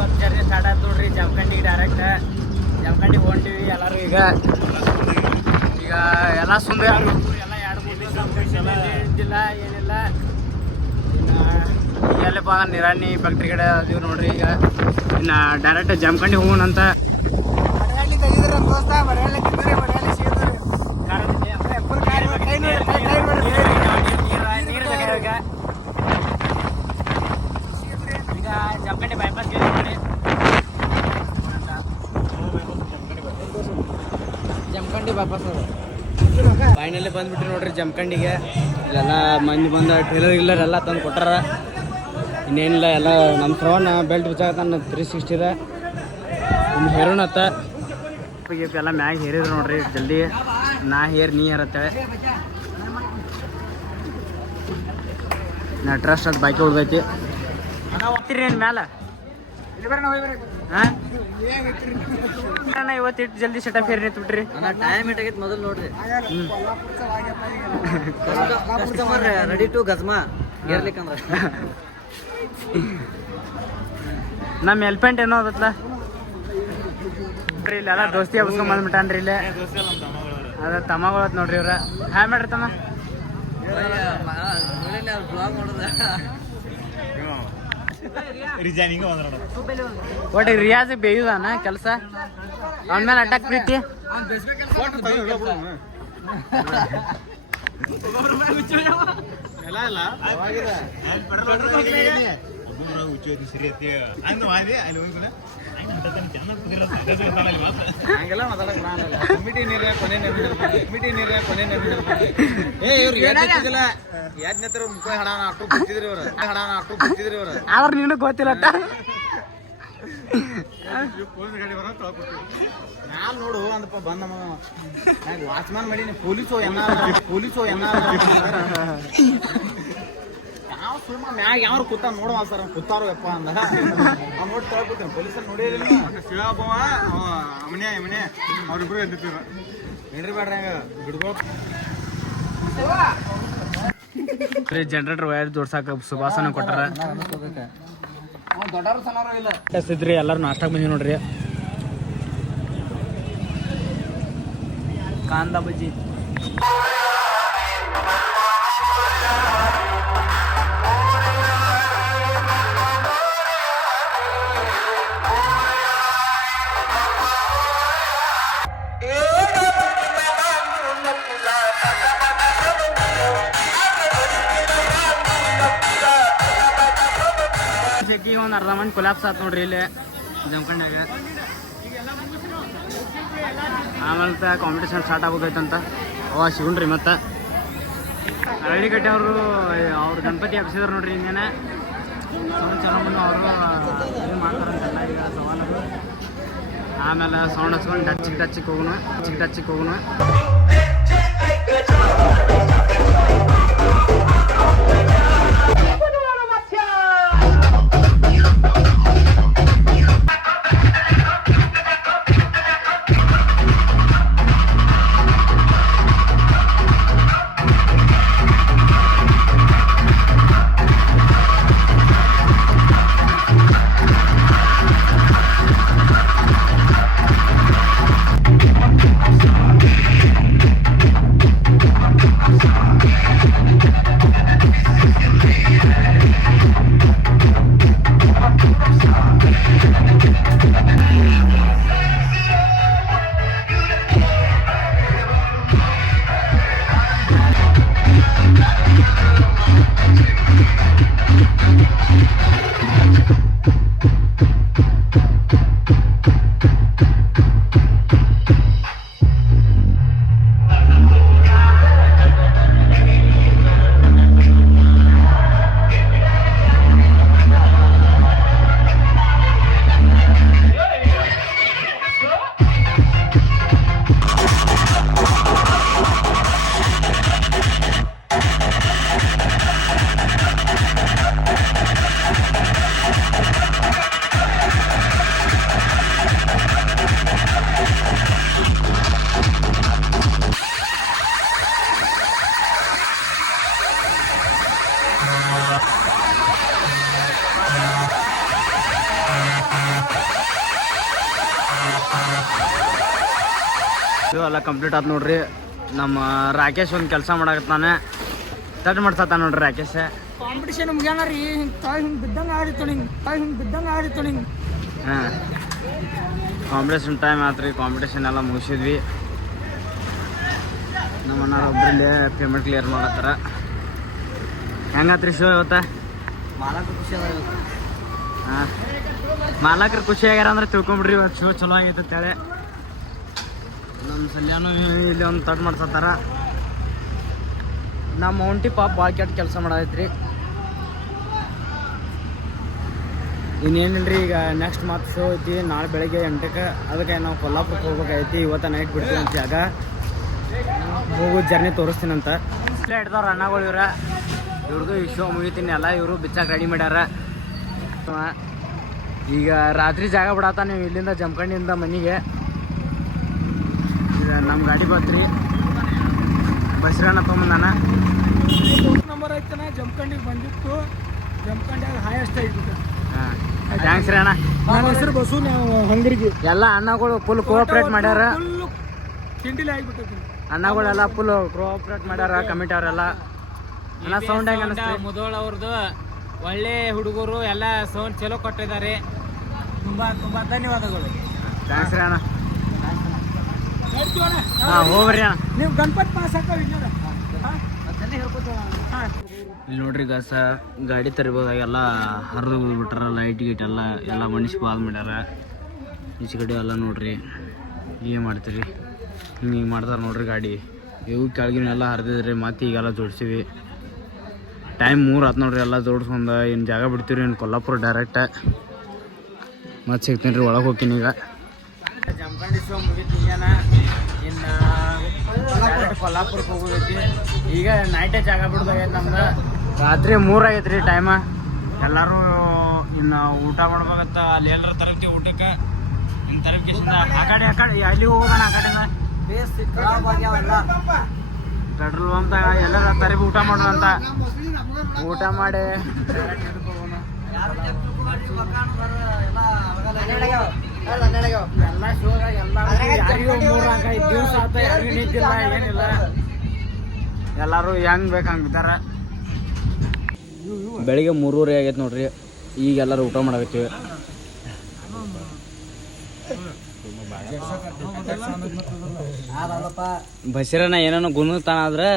ಇವತ್ತು journey start ಆಯ್ತು ನೋಡ್ರಿ ಜಮಖಂಡಿಗೆ ಡೈರೆಕ್ಟ್ ಜಮಖಂಡಿಗೆ ಹೊಂಟಿವಿ ಎಲ್ಲರೂ ಈಗ ಎಲ್ಲ ಸುಮ್ಮನೆ ಎಲ್ಲ 2-3 ದಿವಸ ಇದ್ದಿಲ್ಲ ಏನಿಲ್ಲ ಎಲ್ಲಪ್ಪ ನಿರಾಣಿ ಫ್ಯಾಕ್ಟ್ರಿ ಕಡೆ ಅದೀವಿ ನೋಡ್ರಿ ಈಗ ಇನ್ನು ಡೈರೆಕ್ಟ್ ಜಮಖಂಡಿ ಹೋಗೋಣಂತ ಈಗ Jamkhandi bypass Jamkhandi bypass finally ಬಂದ್ಬಿಟ್ರಿ ನೋಡ್ರಿ ಜಮಖಂಡಿಗೆ ಇಲ್ಲೆಲ್ಲ ಮಂದಿ ಬಂದ ಟೇಲರ್ ಗಿಲ್ಲರ್ ಎಲ್ಲ ತಂದು ಕೊಟ್ಟಾರ ಇನ್ನೇನಿಲ್ಲ ಎಲ್ಲ ನಮ್ಮ ಶ್ರವಣ ಬೆಲ್ಟ್ ಬಿಚ್ಚಾಕತ್ತಾನ 360 ಇದೆ ಇನ್ನು ಹೇರೋಣತ್ತ ಎಲ್ಲ ಮ್ಯಾಗ ಹೇರಿದ್ರು ನೋಡ್ರಿ ಜಲ್ದಿ ನಾ ಹೇರ್ ನೀ ಹೇರತ್ತೇವೆ ನಾ ಟ್ರಸ್ಟ್ ಅದು ಬೈಕ್ ಉಳ್ದೈತಿ ಹೋಗ್ತೀರಿ ಏನು ಮ್ಯಾಲ ಹಾಂ ಇವತ್ತು ಇಟ್ಟು ಜಲ್ದಿ ಸೆಟಪ್ ಹೇರಿ ನಿಂತು ಬಿಟ್ರಿ ಟೈಮ್ ಇಟ್ಟಾಗೈತೆ ಮೊದಲು ನೋಡ್ರಿ ಕಸ್ಟಮರ್ ರೆಡಿ ಟು ಗಜ್ಮಾ ಏರ್ಲಿಕ್ಕಂದ್ರೆ ನಮ್ಮ ಎಲ್ಪೆಂಟ್ ಏನೋ ಅದತ್ಲ ಇಲ್ಲೆಲ್ಲ ದೋಸ್ತಿ ಹಬ್ಸ್ಕೊಂಡ್ ಬಂದ್ಬಿಟ್ಟಾನ್ರಿ ಇಲ್ಲೇ ಅದ ತಮ್ಮಗಳತ್ ನೋಡ್ರಿ ಇವ್ರ ಹ್ಯಾ ಮಾಡ್ರಿ ತಮ್ಮ ಒಟ್ಟಿಗೆ ರಿಯಾಜ್ ಬೇಯುದಾನ ಕೆಲಸ ಅವನ ಮೇಲೆ ಅಟ್ಟಾಕ್ ಪ್ರೀತಿ ಹಂಗೆಲ್ಲ ಮಾತಾಡಕ್ ಕಮಿಟಿ ನೀರ ಕೊನೆ ಯಾದ್ನತ್ರ ಮುಖ ಹಡಾನ ಅಷ್ಟು ಬಿಚ್ಚಿದ್ರಿ ಇವ್ರು ಅವ್ರ ನೀನು ಗೊತ್ತಿಲ್ಲಟ್ಟ ನಾಲ್ ನೋಡು ಅಂದಪ್ಪ ಬಂದ ವಾಚ್ಮ್ಯಾನ್ ಮಾಡೀನಿ ಪೊಲೀಸು ಯಾವ ಸುಮ್ಮ ಮ್ಯಾಗ ಯಾರು ಕೂತ ನೋಡುವ ಸರ್ ಕೂತಾರೋ ಯಪ್ಪ ಅಂದ ನೋಡಿ ತಗೊಳ್ತೀನಿ ಪೊಲೀಸರು ನೋಡಿಲ್ಲ ಶಿವಬ್ಬವ ಅಮನೆ ಅವ್ರಿಬ್ರು ಎದ್ದಿರ್ತೀರ ಏನ್ರಿ ಬೇಡ್ರಿ ಹಂಗ ಬಿಡ್ಕೊ ಜನರೇಟರ್ ವೈರ್ ಜೋಡ್ಸಾಕ ಸುಭಾಸನ ಕೊಟ್ಟಾರ ಇದ್ರಿ ಎಲ್ಲರೂ ನಾಷ್ಟಾಕ್ ಬಂದಿ ನೋಡ್ರಿ ಕಾಂದ ಬಜ್ಜಿ ಒಂದು ಅರ್ಧ ಮಂದಿ ಕೊಲಾಪ್ಸ್ ಆತ್ ನೋಡ್ರಿ ಇಲ್ಲಿ ಜಮಖಂಡ್ಯಾಗ ಆಮೇಲೆ ಕಾಂಪಿಟೇಷನ್ ಸ್ಟಾರ್ಟ್ ಆಗೋದೈತಂತ ಅವ ಸಿಗುಣ್ರಿ ಮತ್ತೆ ಹಳ್ಳಿಗಟ್ಟೆ ಅವರು ಅವ್ರ ಗಣಪತಿ ಹಬ್ಸಿದ್ರು ನೋಡ್ರಿ ಇನ್ನೇನೆ ಸೌಂಡ್ ಚೆನ್ನಾಗಿ ಬಂದು ಅವರು ಇದು ಮಾಡ್ತಾರಂತೆಲ್ಲ ಈಗ ಸವಾಲರು ಆಮೇಲೆ ಸೌಂಡ್ ಹಚ್ಕೊಂಡು ಟಚ್ಚಿಗೆ ಹೋಗೋಣ ಶೋ ಎಲ್ಲ ಕಂಪ್ಲೀಟ್ ಆಯ್ತು ನೋಡ್ರಿ. ನಮ್ಮ ರಾಕೇಶ್ ಒಂದು ಕೆಲಸ ಮಾಡಕತ್ತಾನೆ, ತಟ್ ಮಾಡ್ಸತ್ತ ನೋಡ್ರಿ ರಾಕೇಶ್. ಕಾಂಪಿಟೇಷನ್ ಮುಗ್ಯಾನ ರೀ, ಹಿಂಗೆ ಬಿದ್ದಂಗೆ ಆಡಿತ್ತು ನಿಂಗೆ ಹಾಂ, ಕಾಂಪಿಟೇಷನ್ ಟೈಮ್ ಆಯ್ತು ರೀ. ಕಾಂಪಿಟೇಷನ್ ಎಲ್ಲ ಮುಗಿಸಿದ್ವಿ. ನಮ್ಮ ಅಣ್ಣಾರ ಒಬ್ಬರಲ್ಲಿ ಪೇಮೆಂಟ್ ಕ್ಲಿಯರ್ ಮಾಡತ್ತಾರ. ಹೆಂಗಾತ್ರಿ ಶೋ ಇವತ್ತ? ಮಾಲಕ ಖುಷಿ ಅದ. ಹಾಂ, ಮಾಲಕರು ಖುಷಿ ಆಗ್ಯಾರ ಅಂದ್ರೆ ತಿಳ್ಕೊಂಬಿಡ್ರಿ, ಇವತ್ತು ಶೋ ಚಲೋ ಆಗೈತೆ ಅಂತೇಳಿ. ನಮ್ಮ ಸಂಧ್ಯಾನು ಇಲ್ಲಿ ಒಂದು ತಟ್ ಮಾಡ್ಸತ್ತಾರ. ನಮ್ಮ ಮೌಂಟಿ ಪಾಪ ಭಾಳ ಕೆಟ್ಟ ಕೆಲಸ ಮಾಡೈತ್ರಿ. ಇನ್ನೇನಿಲ್ರಿ, ಈಗ ನೆಕ್ಸ್ಟ್ ಮಾತು ಶೋ ಐತಿ ನಾಳೆ ಬೆಳಗ್ಗೆ 8ಕ್ಕೆ. ಅದಕ್ಕೆ ನಾವು ಕೊಲ್ಲಾಪುರಕ್ಕೆ ಹೋಗ್ಬೇಕಾಗೈತಿ. ಇವತ್ತು ನೈಟ್ ಬಿಡ್ತೀವಿ ಅಂತ ಜಾಗ ಹೋಗೋದು ಜರ್ನಿ ತೋರಿಸ್ತೀನಂತ. ಇಲ್ಲೇ ಹಿಡ್ದವ್ರು ಅಣ್ಣಗಳು ಇವ್ರದ್ದು ಈ ಶೋ ಮುಗಿತೀನಿ ಎಲ್ಲ ಇವರು ಬಿಚ್ಚಾಕ ರೆಡಿ ಮಾಡ್ಯಾರ. ಈಗ ರಾತ್ರಿ ಜಾಗ ಬಿಡತ್ತ ನೀವು ಇಲ್ಲಿಂದ ಜಮಖಂಡಿಯಿಂದ ಮನೆಗೆ. ಈಗ ನಮ್ಮ ಗಾಡಿ ಬತ್ರಿ, ಬಸ್ರನ್ನ ತೊಗೊಂಬಂದಾನ. ನಂಬರ್ ಐತನ ಜಮಖಂಡಿಗೆ ಬಂದಿತ್ತು, ಜಮಖಂಡಿಯಾಗ ಹೈಯೆಸ್ಟ್ ಐತಿ. ಹಾಂ, ಥ್ಯಾಂಕ್ಸ್ ರೀ ಅಣ್ಣ. ನನ್ನ ಹೆಸರು ಬಸು, ನಾವು ಹಂಗರಿಗೆ ಎಲ್ಲ ಅಣ್ಣಗಳು ಫುಲ್ ಕೋಆಪ್ರೇಟ್ ಮಾಡ್ಯಾರ. ತಿಂಡಿಲಿ ಆಗಿಬಿಟ್ಟೈತಿ. ಅಣ್ಣಗಳೆಲ್ಲ ಫುಲ್ ಕೋಆಪ್ರೇಟ್ ಮಾಡ್ಯಾರ. ಕಮಿಟಿ ಅವರೆಲ್ಲ ಅಣ್ಣ ಸೌಂಡ್ ಹೆಂಗೆ ಅನಿಸ್ತು? ಮುದೋಳ್ ಅವ್ರದ್ದು ಒಳ್ಳೆ ಹುಡುಗರು, ಎಲ್ಲ ಸೌಂಡ್ ಚಲೋ ಕೊಟ್ಟಿದ್ದಾರೆ. ತುಂಬಾ ತುಂಬಾ ಧನ್ಯವಾದಗಳು. ಥ್ಯಾಂಕ್ಸ್ ರೀ ಅಣ್ಣ. ಹಾಂ, ಹೋಗ್ರಿ ಅಣ್ಣ. ನೀವು ಗಣಪತಿ ಪಾಸ್ ಹಾಕೋ ಇಲ್ಲಿ ನೋಡ್ರಿ ಗಾಸ ಗಾಡಿ ತರಿಬೋದಾಗ ಎಲ್ಲ ಹರಿದು ಬಿಟ್ಟಾರ. ಲೈಟ್ ಗೀಟ್ ಎಲ್ಲ ಮನುಷ್ಯ ಬಾದ್ ಮಾಡ್ಯಾರ. ಈಚೆ ಕಡೆ ಎಲ್ಲ ನೋಡ್ರಿ ಏನು ಮಾಡ್ತೀರಿ, ಹಿಂಗೆ ಮಾಡ್ತಾರೆ ನೋಡ್ರಿ. ಗಾಡಿ ಇವು ಕೆಳಗಿನೆಲ್ಲ ಹರಿದಿದ್ರಿ, ಮತ್ತೆ ಈಗೆಲ್ಲ ಜೋಡಿಸಿವಿ. ಟೈಮ್ 3 ಆಯ್ತು ನೋಡ್ರಿ. ಎಲ್ಲ ಜೋಡಿಸ್ಕೊಂಡು ಇನ್ನು ಜಾಗ ಬಿಡ್ತೀವಿ ಇನ್ನು ಕೊಲ್ಲಾಪುರ ಡೈರೆಕ್ಟ್. ಮತ್ತೆ ಸಿಗ್ತೀನಿ ರೀ, ಒಳಗೆ ಹೋಗ್ತೀನಿ. ಈಗ ಜಮಖಂಡಿ ಶೋ ಮುಗಿತು, ಇನ್ನು ಕೊಲ್ಲಾಪುರಕ್ಕೆ ಹೋಗೋದೈತಿ. ಈಗ ನೈಟೇ ಜಾಗ ಬಿಡೋದಾಗೈತೆ ನಮ್ದು. ರಾತ್ರಿ 3 ಆಗೈತೆ ರೀ ಟೈಮ. ಎಲ್ಲರೂ ಇನ್ನು ಊಟ ಮಾಡ್ಬೇಕಂತ ಅಲ್ಲಿ ಎಲ್ಲರೂ ತರಬ್ತೀವಿ ಊಟಕ್ಕೆ. ಇನ್ನು ತರಬ್ಕಿಸಿಂದ ಆ ಕಡೆ ಅಲ್ಲಿ ಹೋಗೋಣ. ಆ ಕಡೆನ ಪೆಟ್ರೋಲ್ ಅಂತ ಎಲ್ಲರ ತರಬಿ ಊಟ ಮಾಡೋಣ ಅಂತ. ಊಟ ಮಾಡಿ ಎಲ್ಲ ಶೋದಾಗ ಯಾರಿಗೂ 3-5 ದಿವಸ ಆತ, ಯಾರಿಗೂ ನಿಂತಿಲ್ಲ ಏನಿಲ್ಲ. ಎಲ್ಲರೂ ಹೆಂಗ್ ಬೇಕು ಹಂಗೆ ಬಿದ್ದಾರ. ಬೆಳಿಗ್ಗೆ 3:30 ಆಗೈತೆ ನೋಡ್ರಿ. ಈಗ ಎಲ್ಲರೂ ಊಟ ಮಾಡಕತ್ತೀವಿ. ಬಸಿರನ ಏನೇನೋ ಗುಣತಾನ ಆದ್ರೆ